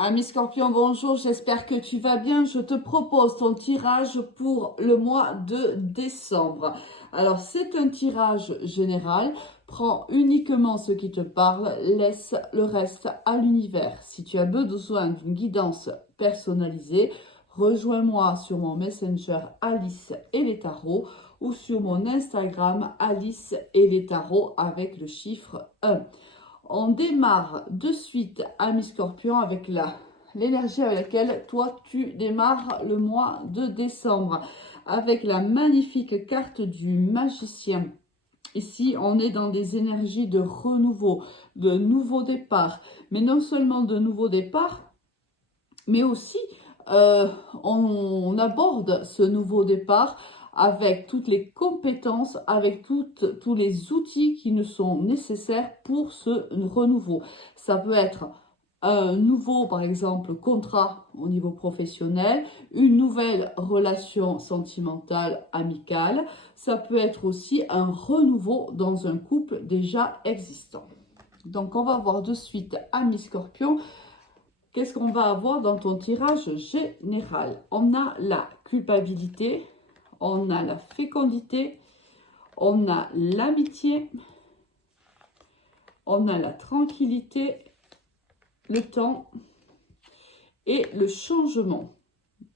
Ami Scorpion, bonjour, j'espère que tu vas bien. Je te propose ton tirage pour le mois de décembre. Alors, c'est un tirage général. Prends uniquement ce qui te parle, laisse le reste à l'univers. Si tu as besoin d'une guidance personnalisée, rejoins-moi sur mon Messenger Alice et les tarots ou sur mon Instagram Alice et les tarots avec le chiffre 1. On démarre de suite, ami Scorpion, avec l'énergie avec laquelle toi tu démarres le mois de décembre, avec la magnifique carte du magicien. Ici, on est dans des énergies de renouveau, de nouveau départ, mais non seulement de nouveau départ, mais aussi on aborde ce nouveau départ avec toutes les compétences, avec tous les outils qui nous sont nécessaires pour ce renouveau. Ça peut être un nouveau, par exemple, contrat au niveau professionnel, une nouvelle relation sentimentale, amicale. Ça peut être aussi un renouveau dans un couple déjà existant. Donc, on va voir de suite, ami Scorpion, qu'est-ce qu'on va avoir dans ton tirage général? On a la culpabilité, on a la fécondité, on a l'amitié, on a la tranquillité, le temps et le changement.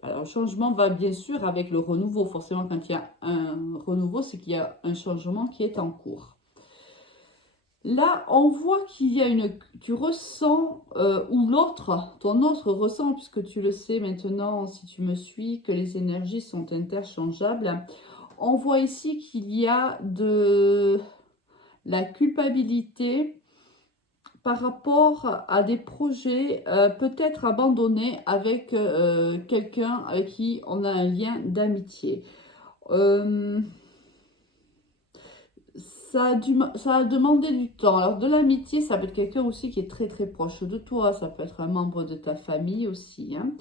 Alors, le changement va bien sûr avec le renouveau. Forcément, quand il y a un renouveau, c'est qu'il y a un changement qui est en cours. Là, on voit qu'il y a tu ressens, ou l'autre, ton autre ressent, puisque tu le sais maintenant, si tu me suis, que les énergies sont interchangeables. On voit ici qu'il y a de la culpabilité par rapport à des projets peut-être abandonnés avec quelqu'un avec qui on a un lien d'amitié. Ça a demandé du temps. Alors, de l'amitié, ça peut être quelqu'un aussi qui est très très proche de toi. Ça peut être un membre de ta famille aussi, hein.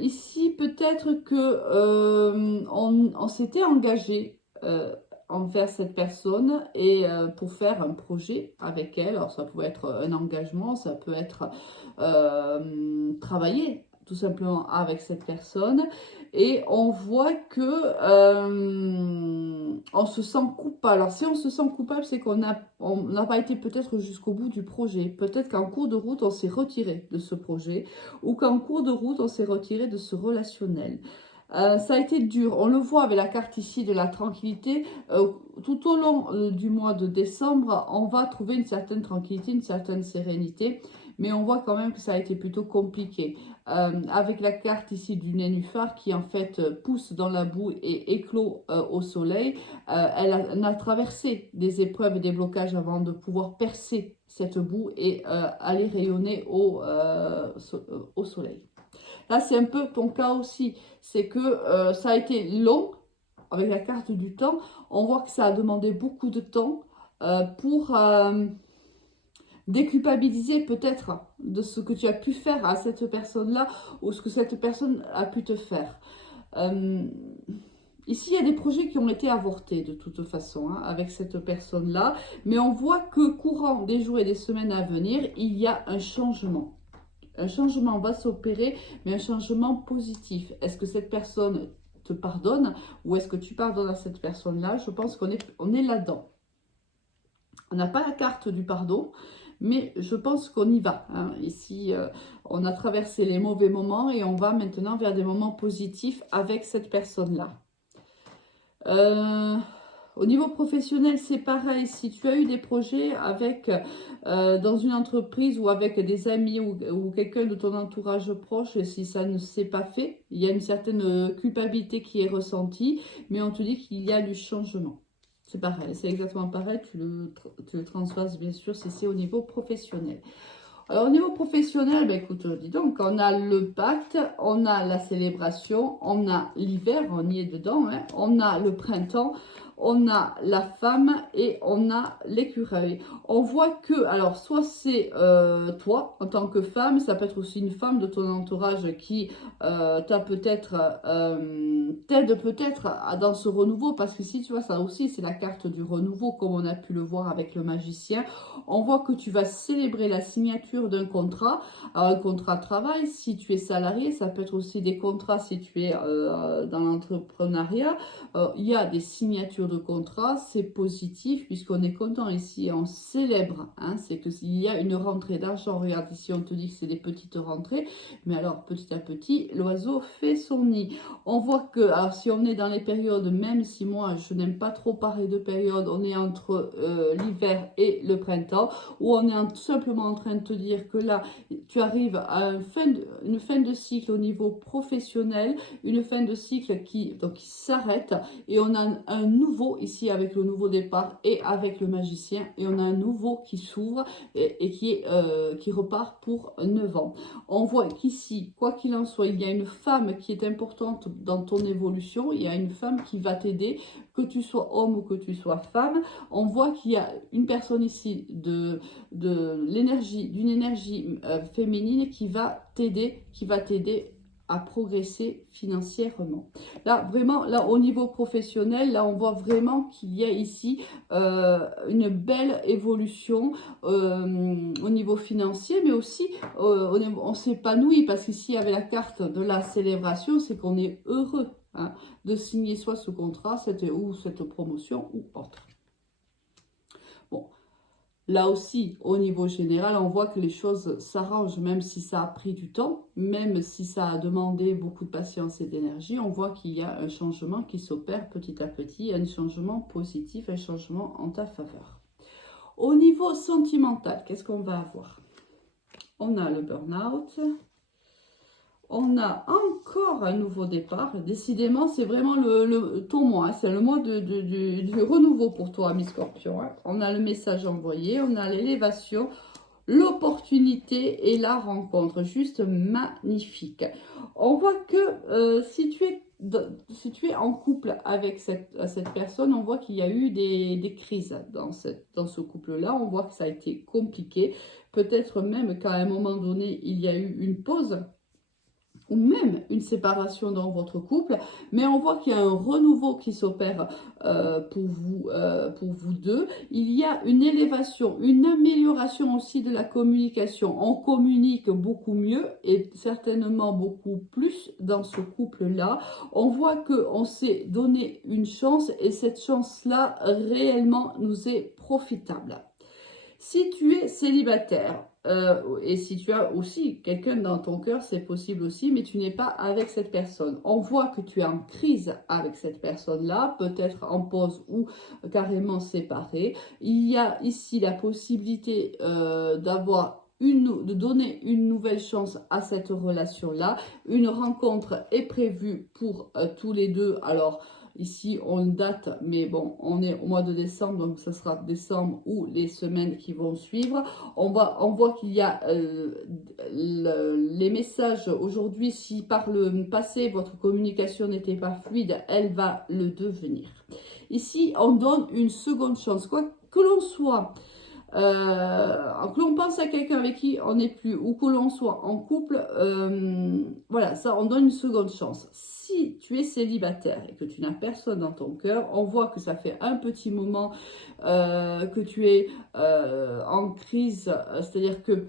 Ici, peut-être que on s'était engagé envers cette personne et pour faire un projet avec elle. Alors, ça pouvait être un engagement, ça peut être travailler tout simplement avec cette personne. Et on voit que on se sent coupable. Alors, si on se sent coupable, c'est qu'on n'a pas été peut-être jusqu'au bout du projet. Peut-être qu'en cours de route, on s'est retiré de ce projet ou qu'en cours de route, on s'est retiré de ce relationnel. Ça a été dur. On le voit avec la carte ici de la tranquillité. Tout au long du mois de décembre, on va trouver une certaine tranquillité, une certaine sérénité. Mais on voit quand même que ça a été plutôt compliqué. Avec la carte ici du nénuphar qui en fait pousse dans la boue et éclot au soleil, elle a traversé des épreuves et des blocages avant de pouvoir percer cette boue et aller rayonner au soleil. Là, c'est un peu ton cas aussi. C'est que ça a été long avec la carte du temps. On voit que ça a demandé beaucoup de temps pour déculpabiliser peut-être de ce que tu as pu faire à cette personne-là ou ce que cette personne a pu te faire. Ici, il y a des projets qui ont été avortés de toute façon hein, avec cette personne-là, mais on voit que courant des jours et des semaines à venir, il y a un changement. Un changement va s'opérer, mais un changement positif. Est-ce que cette personne te pardonne ou est-ce que tu pardonnes à cette personne-là? Je pense qu'on est là-dedans. On n'a pas la carte du pardon, mais je pense qu'on y va. Hein. Ici, on a traversé les mauvais moments et on va maintenant vers des moments positifs avec cette personne-là. Au niveau professionnel, c'est pareil. Si tu as eu des projets avec, dans une entreprise ou avec des amis ou quelqu'un de ton entourage proche, si ça ne s'est pas fait, il y a une certaine culpabilité qui est ressentie, mais on te dit qu'il y a du changement. C'est pareil, c'est exactement pareil. Tu le transvases bien sûr si c'est au niveau professionnel. Alors, au niveau professionnel, ben, écoute, dis donc, on a le pacte, on a la célébration, on a l'hiver, on y est dedans, hein, on a le printemps, on a la femme et on a l'écureuil. On voit que, alors soit c'est toi en tant que femme, ça peut être aussi une femme de ton entourage qui t'aide peut-être dans ce renouveau, parce que si tu vois, ça aussi c'est la carte du renouveau, comme on a pu le voir avec le magicien. On voit que tu vas célébrer la signature d'un contrat, un contrat de travail. Si tu es salarié, ça peut être aussi des contrats si tu es dans l'entrepreneuriat. Il y a des signatures de contrats, c'est positif puisqu'on est content ici et on célèbre, hein, c'est qu'il y a une rentrée d'argent. Regarde ici, on te dit que c'est des petites rentrées, mais alors petit à petit, l'oiseau fait son nid. On voit que, alors si on est dans les périodes, même si moi je n'aime pas trop parler de période, on est entre l'hiver et le printemps, où on est tout simplement en train de te dire que là, tu arrives à une fin de cycle au niveau professionnel, une fin de cycle qui s'arrête, et on a un nouveau ici avec le nouveau départ et avec le magicien, et on a un nouveau qui s'ouvre et qui repart pour 9 ans. On voit qu'ici, quoi qu'il en soit, il y a une femme qui est importante dans ton évolution, il y a une femme qui va t'aider, que tu sois homme ou que tu sois femme. On voit qu'il y a une personne ici d'une énergie féminine qui va t'aider à progresser financièrement. Là, vraiment, là, au niveau professionnel, là, on voit vraiment qu'il y a ici une belle évolution au niveau financier, mais aussi on s'épanouit, parce qu'ici, avec la carte de la célébration, c'est qu'on est heureux, hein, de signer soit ce contrat, ou cette promotion, ou autre. Bon. Là aussi, au niveau général, on voit que les choses s'arrangent, même si ça a pris du temps, même si ça a demandé beaucoup de patience et d'énergie. On voit qu'il y a un changement qui s'opère petit à petit, un changement positif, un changement en ta faveur. Au niveau sentimental, qu'est-ce qu'on va avoir? On a le burn-out. On a encore un nouveau départ. Décidément, c'est vraiment ton mois. Hein. C'est le mois du renouveau pour toi, mi Scorpion. Hein. On a le message envoyé, on a l'élévation, l'opportunité et la rencontre. Juste magnifique. On voit que si tu es en couple avec cette personne, on voit qu'il y a eu des crises dans ce couple-là. On voit que ça a été compliqué. Peut-être même qu'à un moment donné, il y a eu une pause, ou même une séparation dans votre couple, mais on voit qu'il y a un renouveau qui s'opère pour vous deux. Il y a une élévation, une amélioration aussi de la communication. On communique beaucoup mieux et certainement beaucoup plus dans ce couple-là. On voit qu'on s'est donné une chance et cette chance-là réellement nous est profitable. Si tu es célibataire, et si tu as aussi quelqu'un dans ton cœur, c'est possible aussi, mais tu n'es pas avec cette personne. On voit que tu es en crise avec cette personne-là, peut-être en pause ou carrément séparée. Il y a ici la possibilité de donner une nouvelle chance à cette relation-là. Une rencontre est prévue pour tous les deux. Alors, ici, on date, mais bon, on est au mois de décembre, donc ça sera décembre ou les semaines qui vont suivre. On voit qu'il y a les messages aujourd'hui. Si par le passé, votre communication n'était pas fluide, elle va le devenir. Ici, on donne une seconde chance. Quoi que l'on soit... que l'on pense à quelqu'un avec qui on n'est plus, ou que l'on soit en couple, voilà, ça, on donne une seconde chance. Si tu es célibataire et que tu n'as personne dans ton cœur, on voit que ça fait un petit moment que tu es en crise, c'est-à-dire que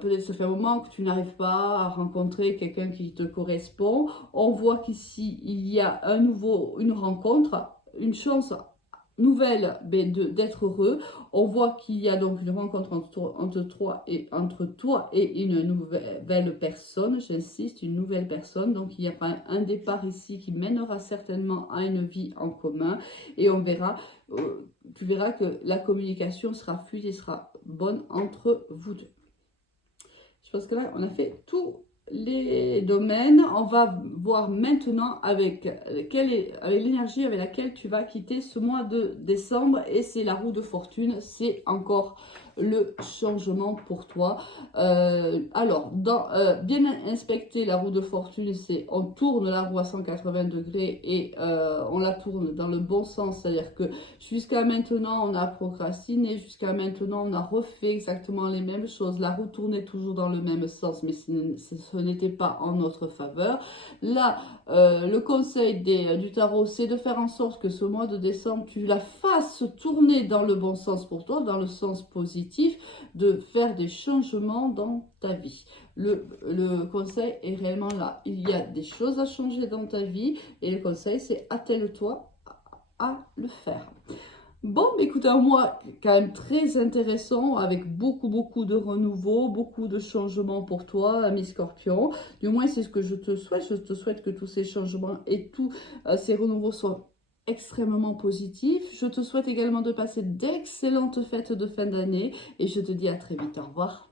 peut-être ça fait un moment que tu n'arrives pas à rencontrer quelqu'un qui te correspond. On voit qu'ici, il y a une rencontre, une chance nouvelle d'être heureux. On voit qu'il y a donc une rencontre entre toi et une nouvelle personne, j'insiste, une nouvelle personne. Donc il y a un départ ici qui mènera certainement à une vie en commun, et on verra, tu verras que la communication sera fluide et sera bonne entre vous deux. Je pense que là on a fait tout les domaines. On va voir maintenant avec l'énergie avec laquelle tu vas quitter ce mois de décembre, et c'est la roue de fortune. C'est encore le changement pour toi. Alors, bien inspecter la roue de fortune, c'est on tourne la roue à 180 degrés et on la tourne dans le bon sens, c'est-à-dire que jusqu'à maintenant, on a procrastiné, jusqu'à maintenant, on a refait exactement les mêmes choses. La roue tournait toujours dans le même sens, mais ce n'était pas en notre faveur. Là, le conseil du tarot, c'est de faire en sorte que ce mois de décembre, tu la fasses tourner dans le bon sens pour toi, dans le sens positif, de faire des changements dans ta vie. Le conseil est réellement là. Il y a des choses à changer dans ta vie et le conseil, c'est attelle-toi à le faire. Bon, écoutez, un mois quand même très intéressant avec beaucoup de renouveau, beaucoup de changements pour toi, ami Scorpion. Du moins, c'est ce que je te souhaite. Je te souhaite que tous ces changements et tous ces renouveaux soient extrêmement positifs. Je te souhaite également de passer d'excellentes fêtes de fin d'année et je te dis à très vite. Au revoir.